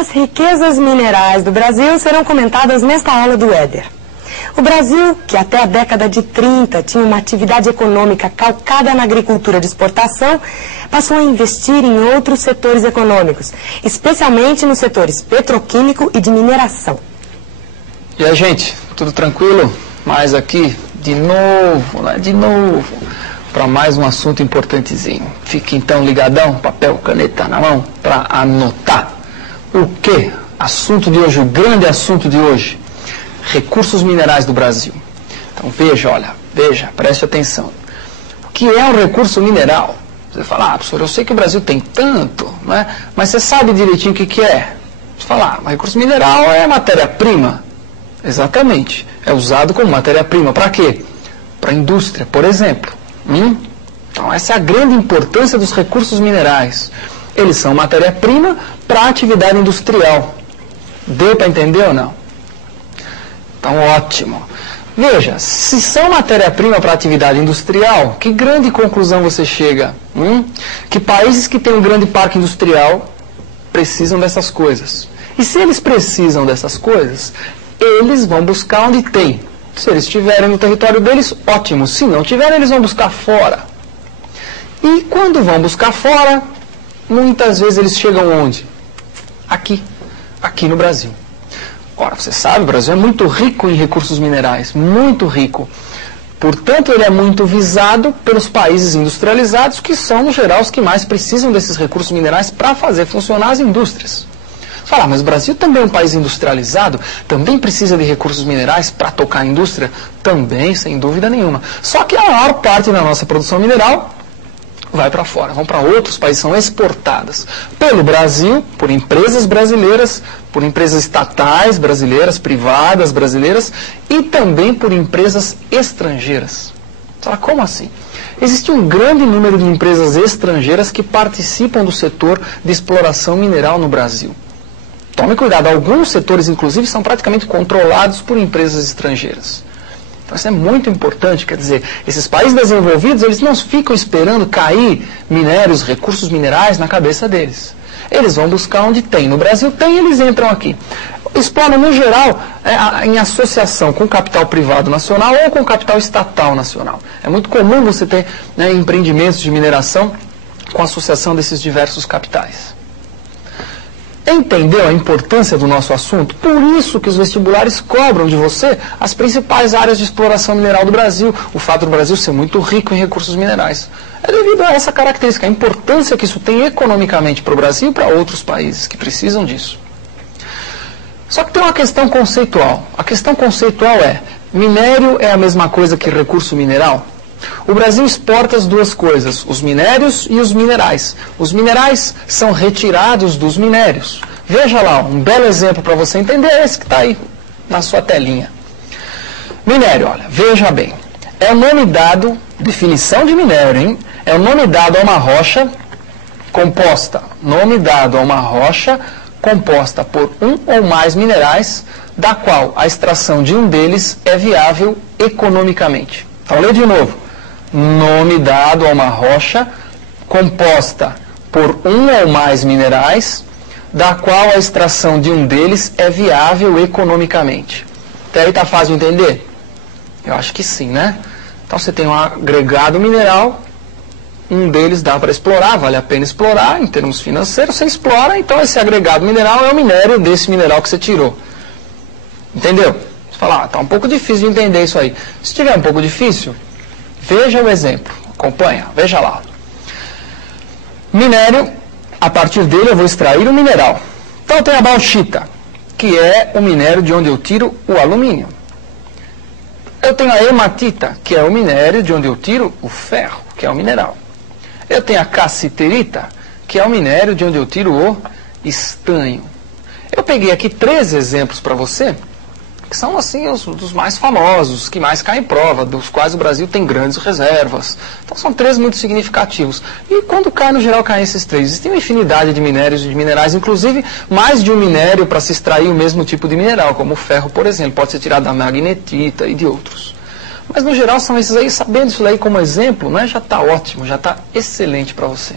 As riquezas minerais do Brasil serão comentadas nesta aula do Éder. O Brasil, que até a década de 30 tinha uma atividade econômica calcada na agricultura de exportação, passou a investir em outros setores econômicos, especialmente nos setores petroquímico e de mineração. E aí, gente, tudo tranquilo? Mas aqui, de novo, para mais um assunto importantezinho. Fique então ligadão, papel, caneta na mão, para anotar. O que? Assunto de hoje, o grande assunto de hoje. Recursos minerais do Brasil. Então veja, preste atenção. O que é um recurso mineral? Você fala, professor, eu sei que o Brasil tem tanto, né? Mas você sabe direitinho o que é? Você fala, recurso mineral é matéria-prima. Exatamente. É usado como matéria-prima. Para quê? Para a indústria, por exemplo. Então essa é a grande importância dos recursos minerais. Eles são matéria-prima para a atividade industrial. Deu para entender ou não? Então, ótimo. Veja, se são matéria-prima para a atividade industrial, que grande conclusão você chega? Que países que têm um grande parque industrial precisam dessas coisas. E se eles precisam dessas coisas, eles vão buscar onde tem. Se eles estiverem no território deles, ótimo. Se não tiverem, eles vão buscar fora. E quando vão buscar fora, muitas vezes eles chegam onde? Aqui no Brasil. Ora, você sabe, o Brasil é muito rico em recursos minerais, muito rico. Portanto, ele é muito visado pelos países industrializados, que são, no geral, os que mais precisam desses recursos minerais para fazer funcionar as indústrias. Você fala, mas o Brasil também é um país industrializado, também precisa de recursos minerais para tocar a indústria? Também, sem dúvida nenhuma. Só que a maior parte da nossa produção mineral vai para fora, vão para outros países, são exportadas pelo Brasil, por empresas brasileiras, por empresas estatais brasileiras, privadas brasileiras e também por empresas estrangeiras. Fala, como assim? Existe um grande número de empresas estrangeiras que participam do setor de exploração mineral no Brasil. Tome cuidado, alguns setores, inclusive, são praticamente controlados por empresas estrangeiras. Então, isso é muito importante, quer dizer, esses países desenvolvidos, eles não ficam esperando cair minérios, recursos minerais na cabeça deles. Eles vão buscar onde tem. No Brasil tem, eles entram aqui. Exploram, no geral, em associação com capital privado nacional ou com capital estatal nacional. É muito comum você ter empreendimentos de mineração com associação desses diversos capitais. Entendeu a importância do nosso assunto? Por isso que os vestibulares cobram de você as principais áreas de exploração mineral do Brasil. O fato do Brasil ser muito rico em recursos minerais. É devido a essa característica, a importância que isso tem economicamente para o Brasil e para outros países que precisam disso. Só que tem uma questão conceitual. A questão conceitual é, minério é a mesma coisa que recurso mineral? O Brasil exporta as duas coisas, os minérios e os minerais. Os minerais são retirados dos minérios. Veja lá, um belo exemplo para você entender é esse que está aí na sua telinha. Minério, olha, veja bem. É o nome dado, definição de minério, hein? É o nome dado a uma rocha composta. Nome dado a uma rocha composta por um ou mais minerais, da qual a extração de um deles é viável economicamente. Então, lê de novo. Nome dado a uma rocha composta por um ou mais minerais, da qual a extração de um deles é viável economicamente. Até aí está fácil de entender? Eu acho que sim, né? Então você tem um agregado mineral, um deles dá para explorar, vale a pena explorar, em termos financeiros, você explora, então esse agregado mineral é o minério desse mineral que você tirou. Entendeu? Você fala, está um pouco difícil de entender isso aí. Se tiver um pouco difícil, veja o exemplo, acompanha, veja lá. Minério, a partir dele eu vou extrair o mineral. Então tem a bauxita, que é o minério de onde eu tiro o alumínio. Eu tenho a hematita, que é o minério de onde eu tiro o ferro, que é o mineral. Eu tenho a cassiterita, que é o minério de onde eu tiro o estanho. Eu peguei aqui 3 exemplos para você, que são assim os dos mais famosos, que mais caem em prova, dos quais o Brasil tem grandes reservas. Então são 3 muito significativos. E quando cai, no geral, caem esses 3. Existem uma infinidade de minérios e de minerais, inclusive mais de um minério para se extrair o mesmo tipo de mineral, como o ferro, por exemplo, pode ser tirado da magnetita e de outros. Mas no geral são esses aí, sabendo isso aí como exemplo, né, já está ótimo, já está excelente para você.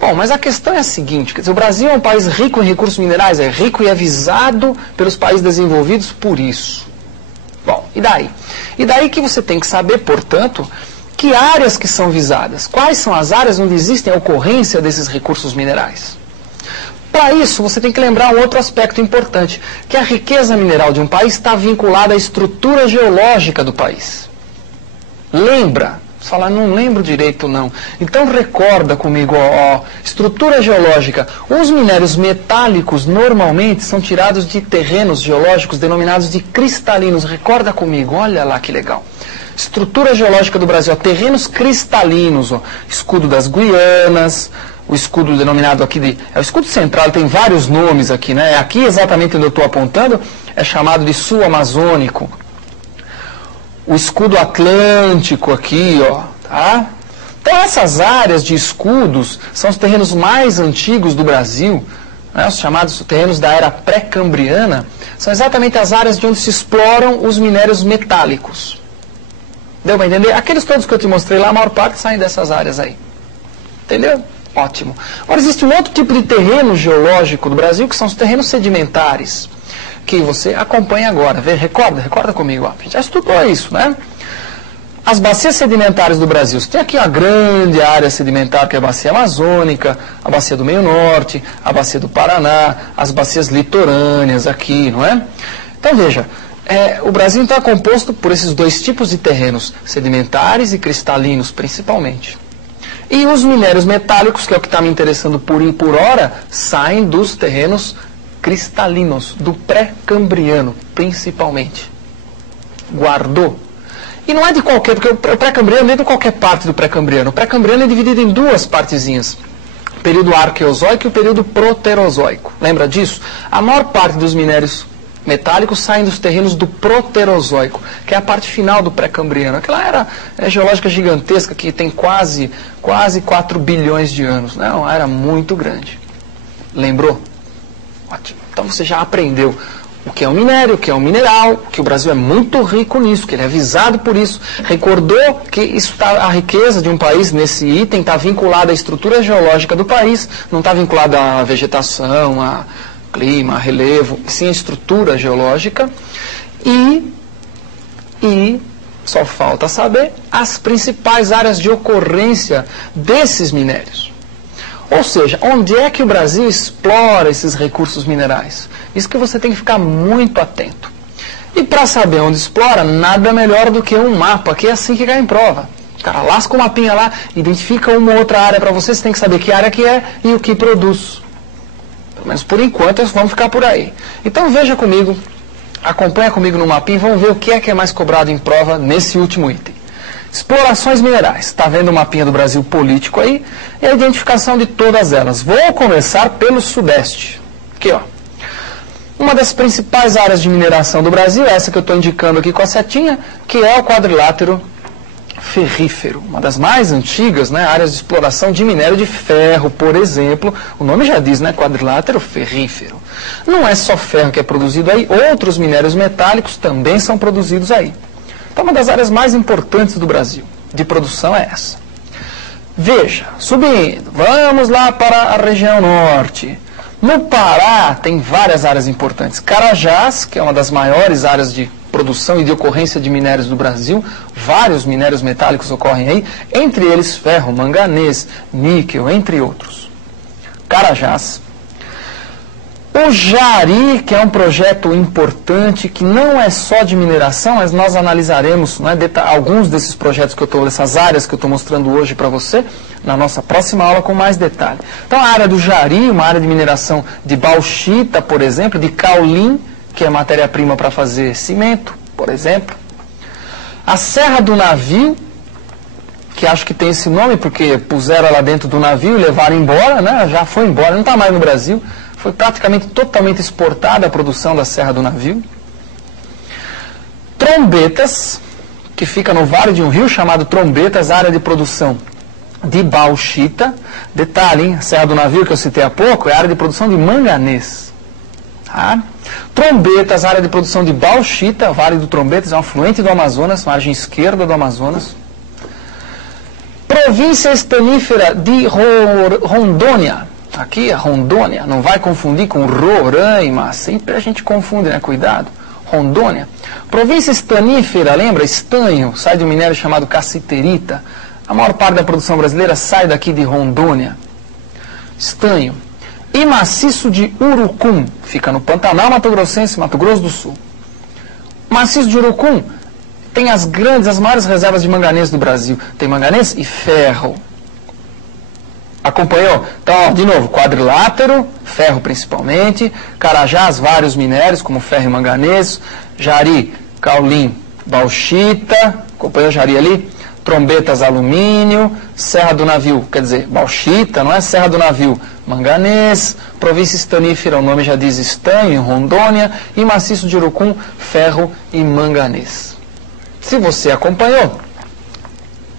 Bom, mas a questão é a seguinte, quer dizer, o Brasil é um país rico em recursos minerais, é rico e é visado pelos países desenvolvidos por isso. Bom, e daí? E daí que você tem que saber, portanto, que áreas que são visadas, quais são as áreas onde existe a ocorrência desses recursos minerais. Para isso, você tem que lembrar um outro aspecto importante, que a riqueza mineral de um país está vinculada à estrutura geológica do país. Lembra? Você fala, não lembro direito não. Então recorda comigo, estrutura geológica. Os minérios metálicos normalmente são tirados de terrenos geológicos denominados de cristalinos. Recorda comigo, olha lá que legal. Estrutura geológica do Brasil, terrenos cristalinos, escudo das Guianas, o escudo denominado aqui é o escudo central, tem vários nomes aqui, né? Aqui exatamente onde eu estou apontando é chamado de sul amazônico. O escudo atlântico aqui, tá? Então essas áreas de escudos são os terrenos mais antigos do Brasil, né? Os chamados terrenos da era pré-cambriana, são exatamente as áreas de onde se exploram os minérios metálicos. Deu para entender? Aqueles todos que eu te mostrei lá, a maior parte saem dessas áreas aí. Entendeu? Ótimo. Agora existe um outro tipo de terreno geológico do Brasil, que são os terrenos sedimentares, que você acompanha agora. Recorda comigo. A gente já estudou isso, né? As bacias sedimentares do Brasil. Você tem aqui uma grande área sedimentar, que é a bacia amazônica, a bacia do Meio Norte, a bacia do Paraná, as bacias litorâneas aqui, não é? Então veja, o Brasil então é composto por esses dois tipos de terrenos, sedimentares e cristalinos, principalmente. E os minérios metálicos, que é o que está me interessando por hora, saem dos terrenos cristalinos, do pré-cambriano, principalmente. Guardou? E não é de qualquer, porque o pré-cambriano não é de qualquer parte do pré-cambriano. O pré-cambriano é dividido em duas partezinhas. O período arqueozoico e o período proterozoico. Lembra disso? A maior parte dos minérios metálicos saem dos terrenos do proterozoico, que é a parte final do pré-cambriano. Aquela era geológica gigantesca que tem quase 4 bilhões de anos. Né? Uma era muito grande. Lembrou? Ótimo. Então você já aprendeu o que é um minério, o que é um mineral, que o Brasil é muito rico nisso, que ele é visado por isso. Recordou que isso a riqueza de um país nesse item está vinculada à estrutura geológica do país, não está vinculada à vegetação, a clima, a relevo, sim a estrutura geológica. E só falta saber as principais áreas de ocorrência desses minérios. Ou seja, onde é que o Brasil explora esses recursos minerais? Isso que você tem que ficar muito atento. E para saber onde explora, nada melhor do que um mapa, que é assim que cai em prova. O cara lasca o mapinha lá, identifica uma outra área para você tem que saber que área que é e o que produz. Pelo menos por enquanto, vamos ficar por aí. Então veja comigo, acompanha comigo no mapinha e vamos ver o que é mais cobrado em prova nesse último item. Explorações minerais. Está vendo o mapinha do Brasil político aí? E a identificação de todas elas. Vou começar pelo Sudeste. Aqui, ó. Uma das principais áreas de mineração do Brasil, essa que eu estou indicando aqui com a setinha, que é o quadrilátero ferrífero. Uma das mais antigas, né, áreas de exploração de minério de ferro, por exemplo. O nome já diz, né, quadrilátero ferrífero. Não é só ferro que é produzido aí, outros minérios metálicos também são produzidos aí. Então, uma das áreas mais importantes do Brasil de produção é essa. Veja, subindo, vamos lá para a região norte. No Pará tem várias áreas importantes. Carajás, que é uma das maiores áreas de produção e de ocorrência de minérios do Brasil, vários minérios metálicos ocorrem aí, entre eles ferro, manganês, níquel, entre outros. Carajás. O Jari, que é um projeto importante, que não é só de mineração, mas nós analisaremos, né, alguns desses projetos que eu estou, dessas áreas que eu estou mostrando hoje para você, na nossa próxima aula com mais detalhe. Então a área do Jari, uma área de mineração de bauxita, por exemplo, de caulim, que é matéria-prima para fazer cimento, por exemplo. A Serra do Navio, que acho que tem esse nome porque puseram ela dentro do navio e levaram embora, né, já foi embora, não está mais no Brasil. Foi praticamente totalmente exportada a produção da Serra do Navio. Trombetas, que fica no vale de um rio chamado Trombetas, área de produção de bauxita. Detalhe, hein? A Serra do Navio, que eu citei há pouco, é a área de produção de manganês. Tá? Trombetas, área de produção de bauxita. Vale do Trombetas é um afluente do Amazonas, margem esquerda do Amazonas. Província estanífera de Rondônia. Aqui é Rondônia, não vai confundir com Roraima, sempre a gente confunde, né? Cuidado. Rondônia. Província estanífera, lembra? Estanho, sai de um minério chamado cassiterita. A maior parte da produção brasileira sai daqui de Rondônia. Estanho. E maciço de Urucum, fica no Pantanal Mato Grossense, Mato Grosso do Sul. Maciço de Urucum tem as maiores reservas de manganês do Brasil. Tem manganês e ferro. Acompanhou? Então, ó, de novo, quadrilátero, ferro principalmente, Carajás, vários minérios, como ferro e manganês, jari, caulim, bauxita, acompanhou jari ali? Trombetas, alumínio, Serra do Navio, quer dizer, bauxita, não é Serra do Navio, manganês, província estanífera, o nome já diz estanho, em Rondônia, e maciço de Urucum, ferro e manganês. Se você acompanhou,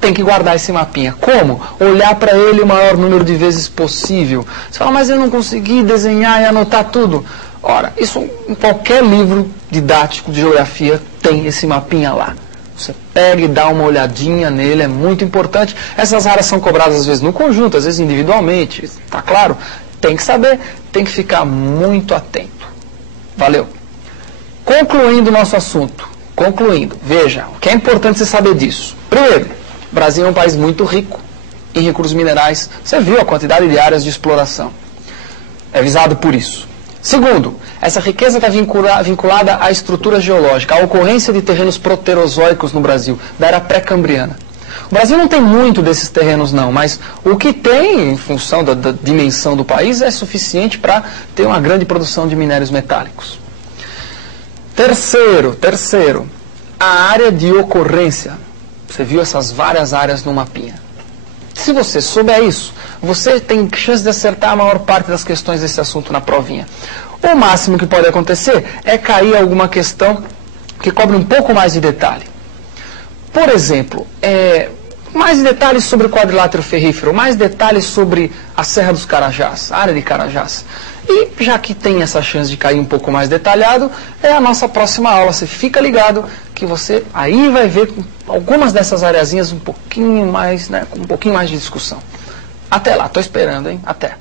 tem que guardar esse mapinha. Como? Olhar para ele o maior número de vezes possível. Você fala, mas eu não consegui desenhar e anotar tudo. Ora, isso em qualquer livro didático de geografia tem esse mapinha lá. Você pega e dá uma olhadinha nele, é muito importante. Essas áreas são cobradas às vezes no conjunto, às vezes individualmente, tá claro? Tem que saber, tem que ficar muito atento. Valeu. Concluindo o nosso assunto, veja, o que é importante você saber disso. Primeiro, o Brasil é um país muito rico em recursos minerais. Você viu a quantidade de áreas de exploração. É visado por isso. Segundo, essa riqueza está vinculada à estrutura geológica, à ocorrência de terrenos proterozoicos no Brasil, da era pré-cambriana. O Brasil não tem muito desses terrenos não, mas o que tem, em função da dimensão do país, é suficiente para ter uma grande produção de minérios metálicos. Terceiro, a área de ocorrência. Você viu essas várias áreas no mapinha. Se você souber isso, você tem chance de acertar a maior parte das questões desse assunto na provinha. O máximo que pode acontecer é cair alguma questão que cobre um pouco mais de detalhe. Por exemplo, mais detalhes sobre o quadrilátero ferrífero, mais detalhes sobre a Serra dos Carajás, a área de Carajás. E já que tem essa chance de cair um pouco mais detalhado, é a nossa próxima aula. Você fica ligado que você aí vai ver algumas dessas areazinhas um pouquinho mais, né, com um pouquinho mais de discussão. Até lá, estou esperando, hein? Até.